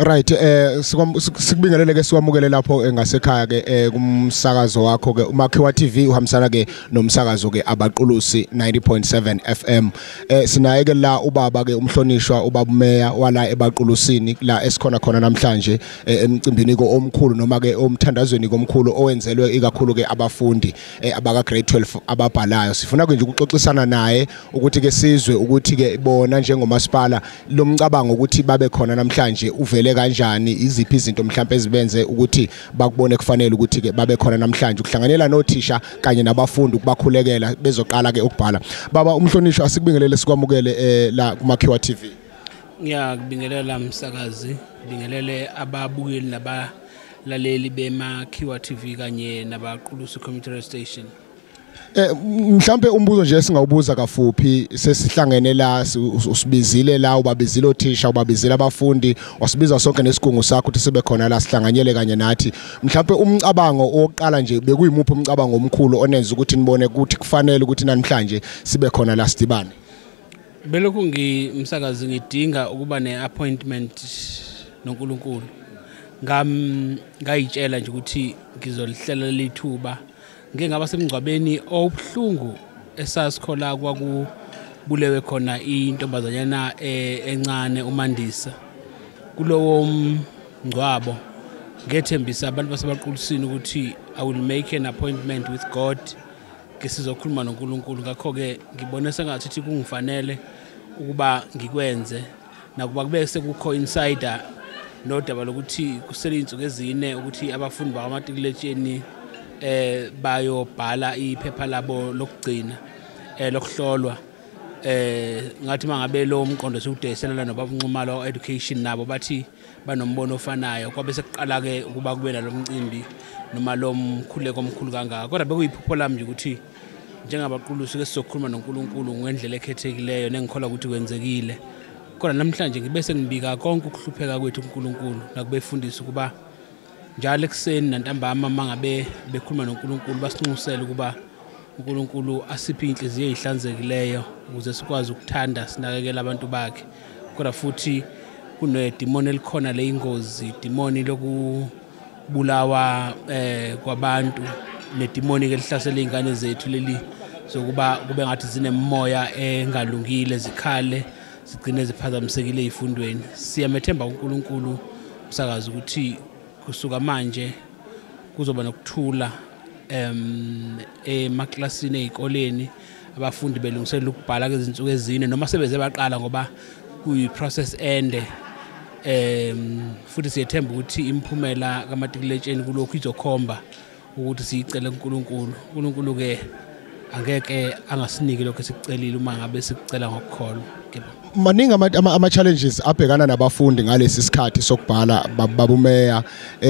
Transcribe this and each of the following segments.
Right, sikubingelele ke siwamukele lapho ngasekhaya ke kumsakazo wakho ke uMakhiwa TV uhambisana ke nomsakazo ke abaqulusi 90.7 FM. Sinaye ke la ubaba ke umhlonishwa ubaba Meya wala ebaqulusini la esikhona khona namhlanje emcimbini ko omkhulu noma ke omthandazweni komkhulu owenzelwe ikakhulu ke abafundi abaka grade 12 ababhalayo. Sifuna ke nje ukuxoxisana naye ukuthi ke sizwe ukuthi ke bona njengomasipala lomcabango ukuthi babe khona namhlanje uvele kanjani, iziphi izinto mhlawumbe ezibenze ukuthi bakubone kufanele ukuthi ke babe khona namhlanje ukuhlanganela nothisha kanye nabafundi ukubakhulekela bezoqala ke ukubhala. Baba umhlonishwa asikubingelele sikwamukele la kuMakhiwa TV. Ngiyakubingelela msakazi, bingelele ababukeli nabalaleli beMakhiwa TV kanye nabaqulusi community station. Mhlambe umbuzo nje singawubuza kafuphi sesihlangene la usibizile la ubabizile othisha ubabizile abafundi wasibiza sonke nesigungu sakho ukuthi sibe khona la sihlanganyele kanye nathi mhlambe umcabango oqala nje bekuyimuphi umcabango omkhulu onenza ukuthi nibone ukuthi kufanele ukuthi namhlanje sibe khona la sidibane. Belokhu ngimsakazi ngidinga ukuba neappointment noNkulunkulu ngayitshela nje ukuthi ngizolihlela lithuba ngeke ngaba semgcwabeni obhlungu esasikhola kwakubulewe khona intombazanyana encane uMandisa kulowo mngcwabo ngethembisa abantu basebaqulusini ukuthi I will make an appointment with God ke sizokhuluma noNkulunkulu ngakho ke ngibone sengathi kungifanele ukuba ngikwenze nakuba kube sekukho insider nodaba lokuthi kusele insuku ezine ukuthi abafundi bakamatriculation bayobhala iphepha labo lokugcina lokuhlolwa ngathi mangabe lo mqondo sokudesela nobaba uNxumalo education nabo bathi banombono ofanayo kwabe sekuqala ke ukuba kube nalomcimbi noma lo mkhuleko omkhulu kangaka kodwa bekuyiphupho lami nje ukuthi njengabaqulusi ke sizokhuluma noNkulunkulu ngendlela ekhethekileyo nengikhola ukuthi kwenzekile kodwa namhlanje ngibe sengibika konke ukuhlupheka kwethu kuNkulunkulu nakubefundisa ukuba njalo ekseni nantambama mangabe bekhuluma noNkulunkulu basinxusela ukuba uNkulunkulu asiphe inhliziyo ezihlanzekileyo ukuze sikwazi ukuthanda sinakekela abantu bakhe kodwa futhi kunedemoni elikhona leingozi demoni lokubulawa kwabantu nedemoni ke lihlasela izingane zethu leli sokuba kube ngathi zinemoya engalungile zikhale sigcine ziphazamisekile ezifundweni siyamethemba uNkulunkulu umsakazi ukuthi kusuka manje kuzoba nokuthula emaklasini ezikoleni abafundi belungiselela ukubhala kezinsuku ezine noma sebeze baqala ngoba kuyiprocess ende futhi siyethemba ukuthi imphumela kamatriculation kulokhu izokhomba ukuthi siyicela uNkulunkulu ke angeke angasiniki lokho esikucelile uma ngabe sikucela ngokukholwa. Maningi ama challenges abhekana nabafundi ngalesi sikhathi sokubhala babumeya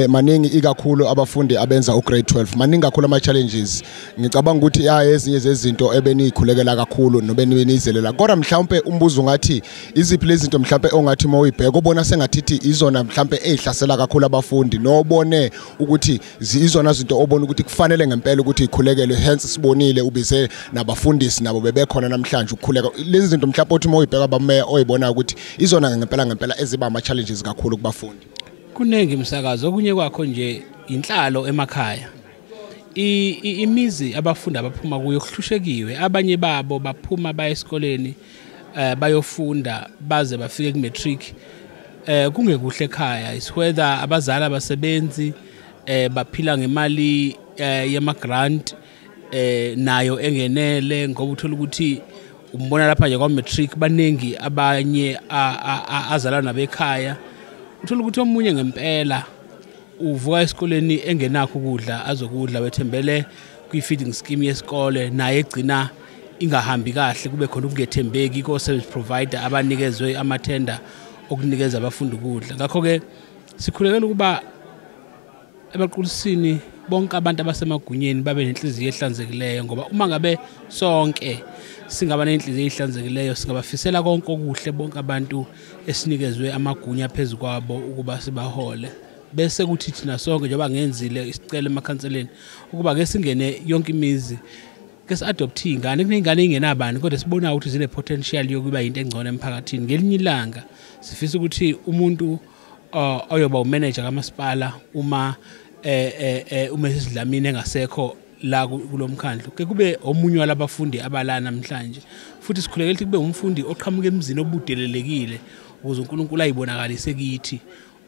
maningi ikakhulu abafundi abenza ugrade 12 maningi kakhulu ama challenges ngicabanga ukuthi ezinye zezinto ebenikhulekela kakhulu nobenizelela kodwa mhlawumbe umbuzo ngathi iziphi lezi zinto mhlawumbe ongathi mawuyibheka ubona sengathi izona mhlawumbe ezihlasela kakhulu abafundi nobone ukuthi izona zinto obona ukuthi kufanele ngempela ukuthi ikhulekelwe hence sibonile ubize nabafundisi nabo bebekhona namhlanje ukukhuleka lezi zinto mhlawumbe uthi mawuyibheka oyibona ukuthi izona ngempela eziba ama challenges kakhulu kubafundi. Kunengi umsakazo okunye kwakho nje inhlalo emakhaya. Imizi abafundi abaphuma kuyo kuhlushekiwe abanye babo baphuma baya esikoleni bayofunda baze bafike ku matric kungekuhle ekhaya is whether abazali abasebenzi baphila ngemali yama grant nayo engenele ngoba uthola ukuthi umbona lapha nje kwa matric baningi abanye azalana nabekhaya uthola ukuthi omunye ngempela uvuka esikoleni engenakho ukudla azokudla wethembele kwi-feeding scheme yesikole naye egcina ingahambi kahle kube khona ukungethembeki ko-service provider abanikezwe amathenda okunikeza abafundi ukudla ngakho ke sikhulekela ukuba ebaqulusini bonke abantu abasemagunyeni babe nenhliziyo ehlanzekileyo ngoba uma ngabe sonke singaba nenhliziyo ehlanzekileyo singabafisela konke okuhle bonke abantu esinikezwe amagunya phezulu kwabo ukuba sibahole bese kuthi thina sonke njengoba ngenzile isicelo emakhanseleni ukuba ke singene yonke imizi ke si-adopthe ingane kunengane ingenabani kodwa sibona ukuthi zine potential yokuba into engcono emphakathini ngelinye ilanga sifisa ukuthi umuntu oyoba umanager kamasipala uma uMesidlamini engasekho la kulomkhandlu ke kube omunye walabafundi abala namhlanje futhi sikhulekela ukuthi kube umfundi oqhamuka emzini obudelelekile ukuze uNkulunkulu ayibonakalise kithi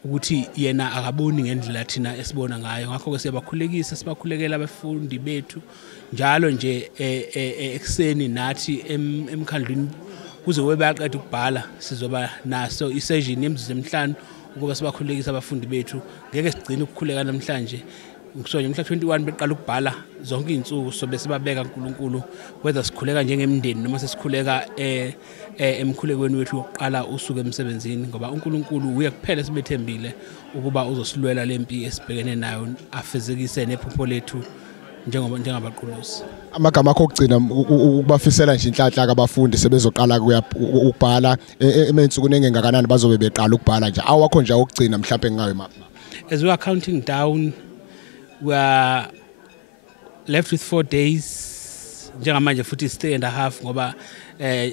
ukuthi yena akaboni ngendlela thina esibona ngayo ngakho ke sibakhulekela abafundi bethu njalo nje ekseni nathi emkhandlweni kuze bayaqeda ukubhala sizoba naso isession yemzuzu emihlanu ukuba sibakhulekisa abafundi bethu ngeke sigcine ukukhuleka namhlanje ngisho mhla 21 beqala ukubhala zonke izinsuku sobe sibabeka uNkulunkulu whether sikhuleka njengemndeni noma sesikhuleka emkhulekweni wethu wokuqala usuku emsebenzini ngoba uNkulunkulu uye kuphela sibethembile ukuba uzosilwela lempi esibhekene nayo afezekise nephupho lethu njengabaqulusi. Amagama akho okugcina ukubafisela nje inhlanhla kabafundi sebezoqala ukubhala emensukwini engengakanani bazobe beqala ukubhala nje awakho nje okugcina mhlawumbe ngayo mama. As we are counting down, we are left with 4 days njengamanje futhi 3.5 ngoba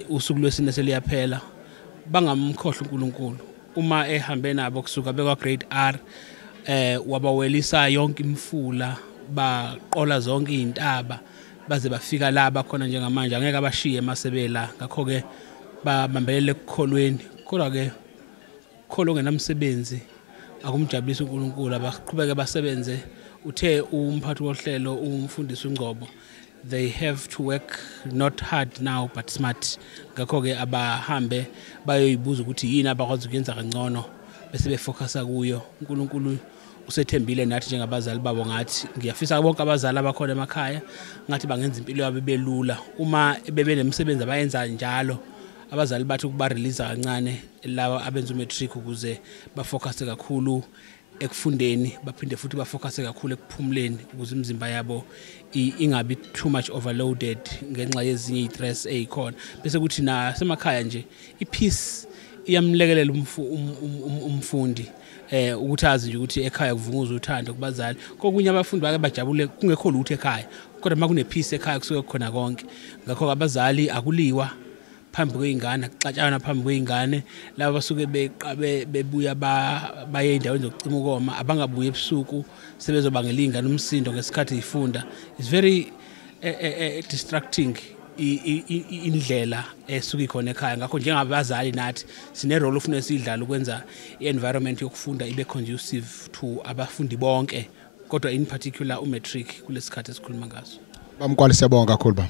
usuku lwesine seliyaphela bangamkhohlwa uNkulunkulu uma ehambe nabo kusuka bekwa grade R wabawelisa yonke imfula baqola zonke izintaba baze bafika la bakhona njengamanje angeke abashiye masebela ngakho ke babambelele ekukholweni kodwa ke kholo ngenamsebenzi akumjabulisa uNkulunkulu abaqhubeke basebenze uthe umphathi wohlelo umfundisi uNgcobo they have to work not hard now but smart ngakho ke abahambe bayoyibuza ukuthi yini abakwazi ukuyenza kangcono bese befocusa kuyo uNkulunkulu usethembile nathi njengabazali babo ngathi ngiyafisa bonke abazali abakhona emakhaya ngathi bangenza impilo yabo belula uma bebenemsebenzi abayenza njalo abazali bathi ukuba release kancane laba abenza umatric ukuze bafocus kakhulu ekufundeni baphinde futhi bafocus kakhulu ekuphumuleni ukuze imizimba yabo ingabi too much overloaded ngenxa yezinye istress ezikhona bese kuthi nasemakhaya nje ipeace iyamlekelela umfundi ukuthi azi nje ukuthi ekhaya kuvunguza uthando kubazali kokunye abafundi bake bajabule kungekho lutho ekhaya kodwa makune peace ekhaya kusuke khona konke ngakho abazali akuliwa phambi kweingane akuxatshana phambi kweingane laba basuke bebuya baye endaweni zokucima ukoma abangabuye ebusuku sebezobangela ingane umsindo ngesikhathi ifunda is very distracting indlela esuka ikhona ekhaya ngakho njengabazali nathi sine role ufuna sidlala ukwenza i-environment yokufunda ibe conducive to abafundi bonke kodwa in particular umatric kulesikhathi esikhuluma ngaso. Bamkwali siyabonga kakhulu baba.